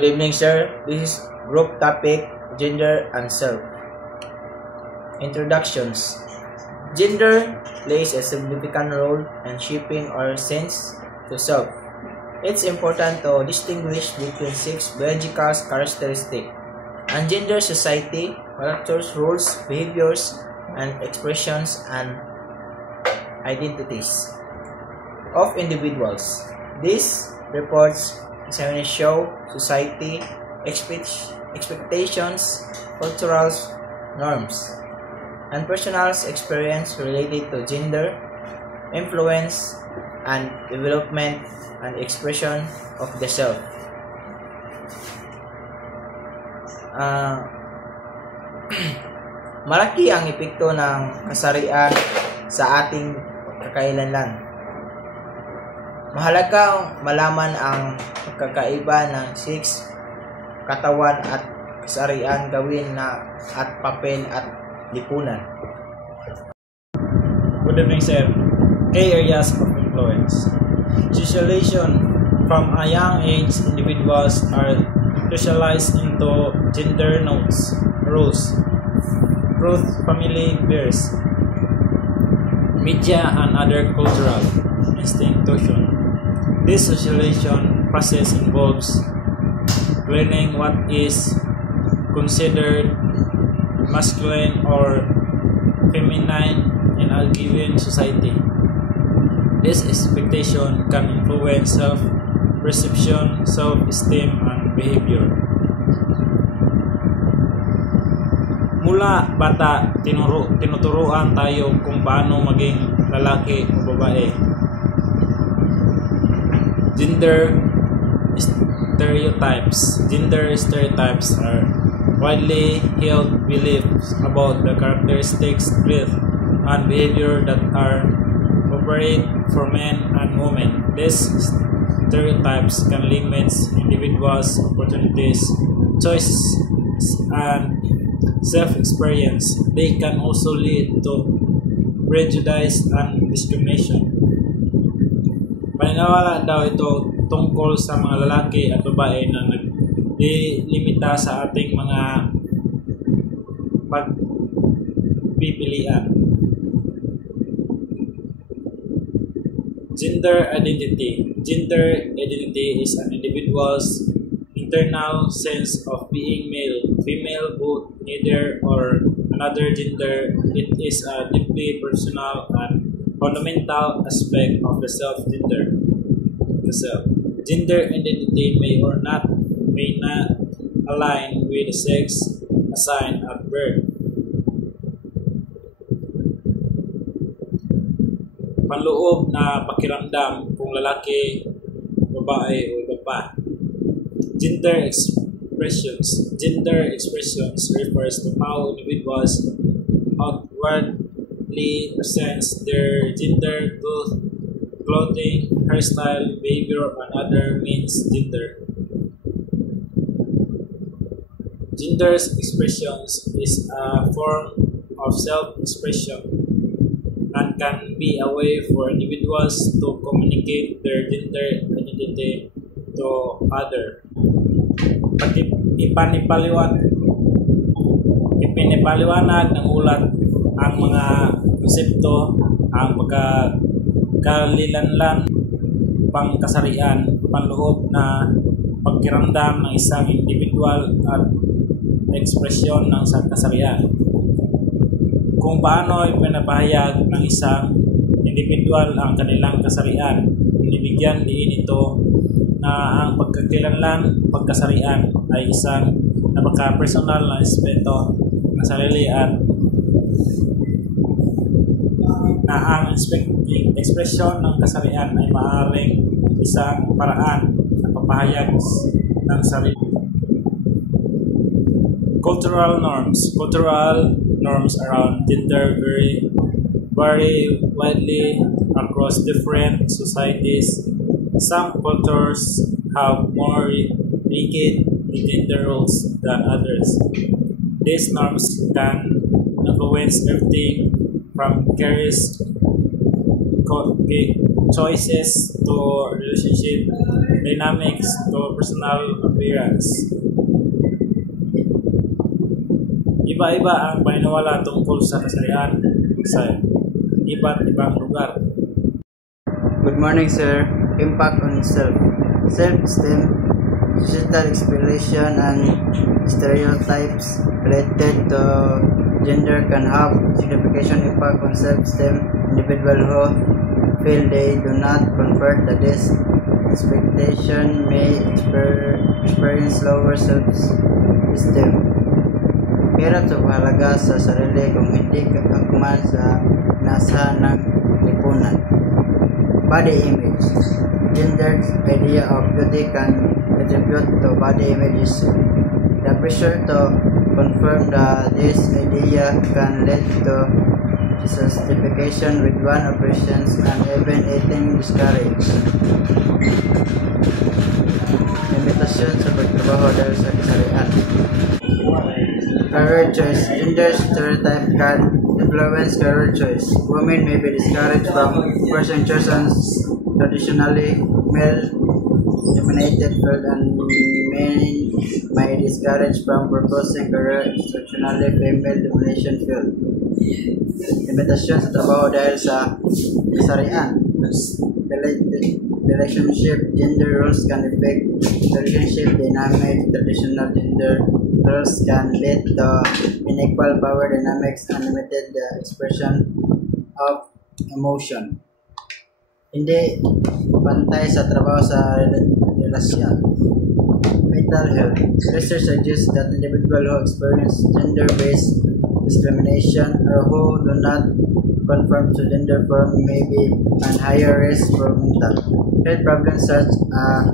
Good evening, sir. This is group topic, gender and self. Introductions. Gender plays a significant role in shaping our sense to self. It's important to distinguish between six biological characteristics and gender society, characters, roles, behaviors, and expressions and identities of individuals. These reports show society expectations, cultural norms, and personal experience related to gender, influence, and development and expression of the self. Malaki ang epekto ng kasarian sa ating kakailanlan. Mahalaga malaman ang pagkakaiba ng six katawan at kasarian gawin na at papel at lipunan. Good evening, sir. Key areas of influence. Socialization. From a young age, individuals are socialized into gender notes, rules, truth, family, peers, media, and other cultural institutions. This socialization process involves learning what is considered masculine or feminine in a given society. This expectation can influence self-perception, self-esteem, and behavior. Mula bata, tinuturuan tayo kung paano maging lalaki o babae. Gender stereotypes are widely held beliefs about the characteristics, traits, and behavior that are appropriate for men and women. These stereotypes can limit individuals' opportunities, choices, and self-experience. They can also lead to prejudice and discrimination. Paniniwala daw ito tungkol sa mga lalaki at babae na naglimita sa ating mga pagpipilian. Gender identity. Gender identity is an individual's internal sense of being male, female, both, neither, or another gender. It is a deeply personal and fundamental aspect of the self-gender. The self. Gender identity may not align with the sex assigned at birth. Panloob na pakiramdam kung lalaki, babae, o baba. Gender expressions. Gender expressions refers to how individuals outwardly presents their gender through clothing, hairstyle, behavior, and other means gender. Gender expressions is a form of self-expression and can be a way for individuals to communicate their gender identity to others. Ipinipaliwanag ng ulat ang mga konsepto, ang pagkakalilanlan, pangkasarian, panloob na pagkiramdam ng isang individual at ekspresyon ng kasarian. Kung paano ipinapahayag ng isang individual ang kanilang kasarian, binibigyan din ito na ang pagkakilanlan, pagkasarian ay isang napaka-personal na aspeto ng sarili at na ang ekspresyon ng kasarian ay maaaring isang paraan na papahayag ng sarili. Cultural norms. Cultural norms around gender vary widely across different societies. Some cultures have more rigid gender roles than others. These norms can influence everything from careers, choices to relationship dynamics to personal appearance. Iba-iba ang paniniwala tungkol sa kasarian sa iba't ibang lugar. Good morning, sir. Impact on self. Self-esteem, societal expectation, and stereotypes related to gender can have significant impact on self-esteem. Individuals who feel they do not convert to this expectation may experience lower self-esteem. Hirap sa pahalaga sa sarili kung hindi kakman sa nasa ng lipunan. Body image. Gendered idea of beauty can contribute to body image issue. The pressure to confirm that this idea can lead to dissatisfaction with one operations and even eating discouraged. Limitasyon sa pagtrabaho dahil sa kasarian. Career choice. Gender stereotype can influence career choice. Women may be discouraged from pursuing chosen traditionally male-dominated field, and men may be discouraged from pursuing career traditionally female-dominated field. Limitasyon sa trabaho dahil sa kasarian. Relationship. Gender roles can affect relationship dynamics. Traditional gender roles can lead to unequal power dynamics and limited expression of emotion. Hindi pantay sa trabaho sa relasyon. Mental health. Research suggests that individuals who experience gender-based discrimination or who do not conform to gender form may be at higher risk for mental health problems such as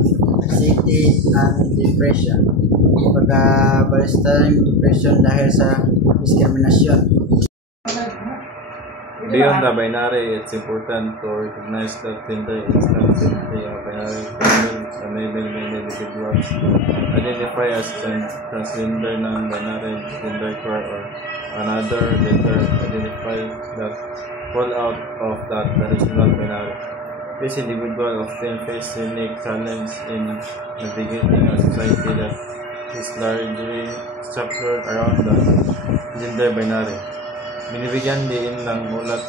anxiety and depression. Pagkabalistang depression dahil sa diskriminasyon. Beyond the binary, it's important to recognize that gender is not simply a binary term, enabling many individuals identify as transgender, non-binary, genderqueer, or another gender identify that fall out of that traditional binary. These individuals often face unique challenge in navigating a society that is largely structured around the gender binary. Binibigyan din ng ulat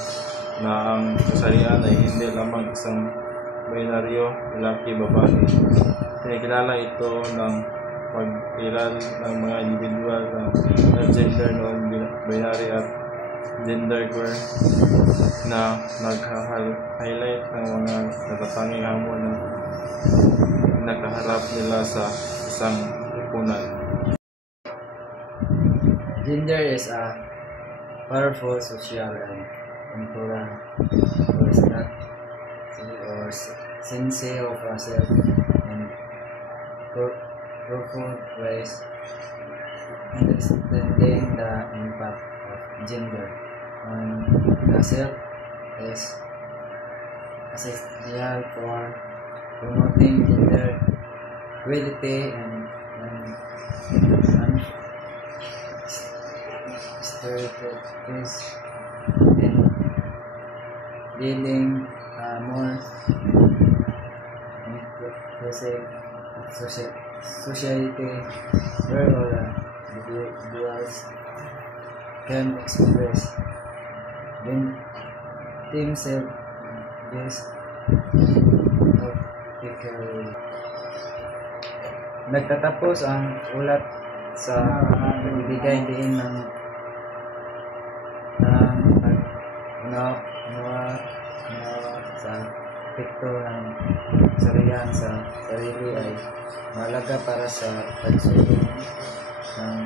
na ang kasarian ay hindi lamang isang binaryo lalaki-babae. Kinikilala ito ng pag-iral ng mga individual na gender non-binary at genderqueer na nag-highlight ng mga natatanging hamon na nakaharap nila sa isang lipunan. Gender is a powerful social and temporal or sense of ourselves in profound ways. Understanding the impact of gender on the self is essential for promoting gender equality and stereotypes and building a more inclusive society where all individuals can express themselves authentically. Nagtatapos ang ulat sa pagbibigay din ng unawa sa epekto ng kasarian sa sarili ay mahalaga para sa pagsulong ng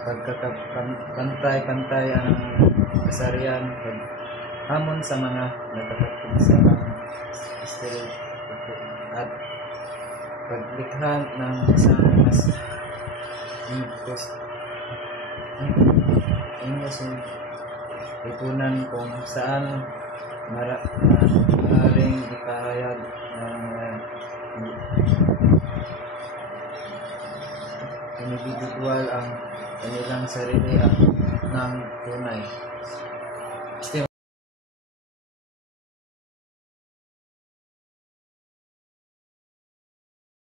pagkakapantay-pantayan ng kasarian, hamon sa mga nagtatapos sa mga at paglikha ng isang mas inclusive lipunan kung saan maaaring ipahayag ng individual ang kanilang sarili ng tunay